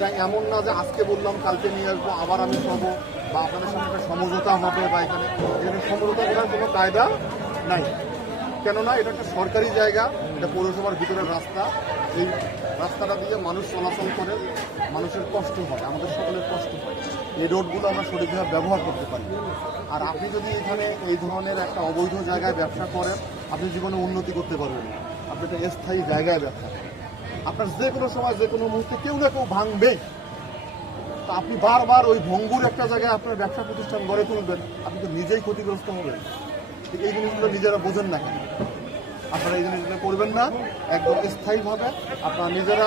এটা এমন না যে আজকে বললাম কালকে নিয়ে আসবো আবার আমি পাবো বা আপনাদের সঙ্গে একটা সমঝোতা হবে বা এখানে সমঝোতা করার কোনো কায়দা নাই। কেননা এটা একটা সরকারি জায়গা, এটা পৌরসভার ভিতরের রাস্তা। এই রাস্তাটা দিয়ে মানুষ চলাচল করে, মানুষের কষ্ট হয়, আমাদের সকলের কষ্ট হয়। এই রোডগুলো আমরা সঠিকভাবে ব্যবহার করতে পারি। আর আপনি যদি এখানে এই ধরনের একটা অবৈধ জায়গায় ব্যবসা করেন, আপনি জীবনে উন্নতি করতে পারবেন না। আপনি একটা স্থায়ী জায়গায় ব্যবসা করেন, আপনার যে কোনো সময় যে কোনো মুহূর্তে কেউ না কেউ ভাঙবে। তা আপনি বারবার ওই ভঙ্গুর একটা জায়গায় আপনার ব্যবসা প্রতিষ্ঠান গড়ে তুলবেন, আপনি তো নিজেই ক্ষতিগ্রস্ত হবেন। ঠিক এই জিনিসগুলো নিজেরা বোঝেন না কেন? আপনারা এই জিনিসগুলো করবেন না, একদম স্থায়ীভাবে আপনারা নিজেরা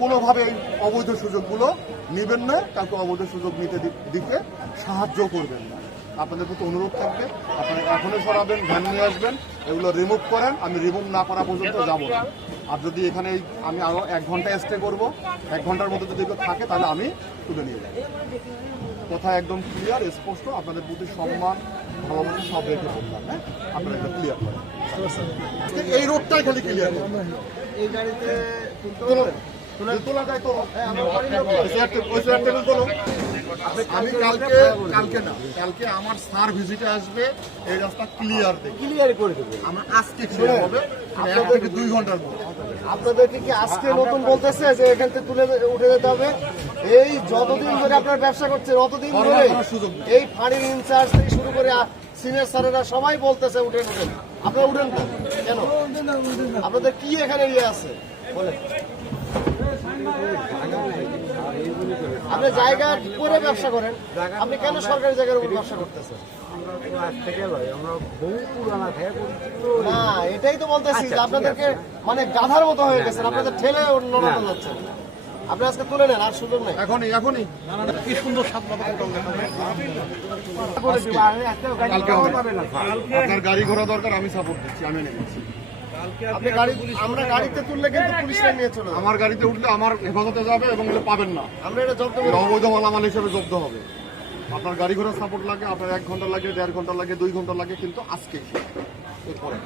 কোনোভাবে এই অবৈধ সুযোগগুলো নেবেন না, কাউকে অবৈধ সুযোগ নিতে দিতে সাহায্য করবেন না। আপনাদের প্রতি অনুরোধ থাকবে, আপনারা এখনই সরাবেন, ভ্যান নিয়ে আসবেন, এগুলো রিমুভ করেন। আমি রিমুভ না করা পর্যন্ত যাব না। আর যদি এখানে আমি আরও 1 ঘন্টা স্টে করব, 1 ঘন্টার মধ্যে যদি এগুলো থাকে তাহলে আমি তুলে নিয়ে যাব। কথা একদম ক্লিয়ার, স্পষ্ট। আপনাদের প্রতি সম্মান, ভালোবাসা সব রেখে বললাম। হ্যাঁ, আপনারা এটা ক্লিয়ার করেন। এই রোডটাই খালি ক্লিয়ার করেন। এই গাড়িতে তোলা যায় তো? আমি কালকে আমার স্যার ভিজিটে আসবে, এই রাস্তা ক্লিয়ার করে দেবো। আমরা আজকে ক্লিয়ার হবে, 1 থেকে 2 ঘন্টার মধ্যে। আপনাদেরকে কি আজকে নতুন বলতেছে যে এখান থেকে তুলে উঠে যেতে হবে? এই যতদিন ধরে আপনার ব্যবসা করছেন অতদিন ধরে এই ফাঁড়ির ইনচার্জ থেকে শুরু করে সিনিয়র স্যারেরা সবাই বলতেছে উঠেন উঠেন। আপনারা উঠেন কেন? আপনাদের কি এখানে ইয়ে আছে বলেন? আপনি জায়গা করে ব্যবসা করেন, আপনি কেন সরকারি জায়গার উপর ব্যবসা করতেছেন? না, এটাই তো বলতেছি যে আপনাদেরকে মানে গাধার মতো হয়ে গেছেন, আপনাদের ঠেলে নড়ানো যাচ্ছে। আপনি আজকে তুলে নেন, আর সুযোগ নেই। এখনই কি সুন্দর আপনার গাড়ি ঘোড়া দরকার, আমি সাপোর্ট দিচ্ছি, আমি নেমেছি। আমরা গাড়িতে তুললে কিন্তু পুলিশরা নিয়ে চলে যাবে। আমার গাড়িতে উঠলে আমার হেফাজতে যাবে এবং পাবেন না। আমরা এটা জব্দ অবৈধ মালামাল হিসেবে জব্দ হবে। আপনার গাড়ি ঘোড়া সাপোর্ট লাগে, আপনার 1 ঘন্টা লাগে, 1.5 ঘন্টা লাগে, 2 ঘন্টা লাগে, কিন্তু আজকে এরপরে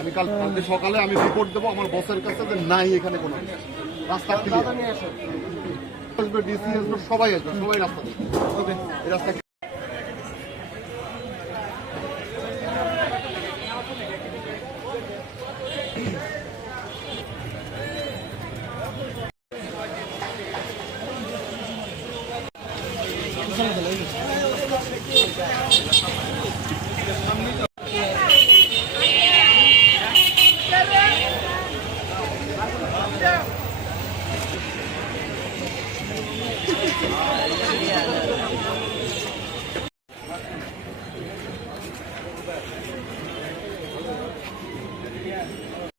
আমি কালকে সকালে আমি রিপোর্ট দেবো আমার বসের কাছে যে নাই এখানে কোনো রাস্তা ক্লিয়ার। আসবে, ডিসি আসবে, সবাই আসবে, সবাই রাস্তা দেখবে। এই রাস্তা চলে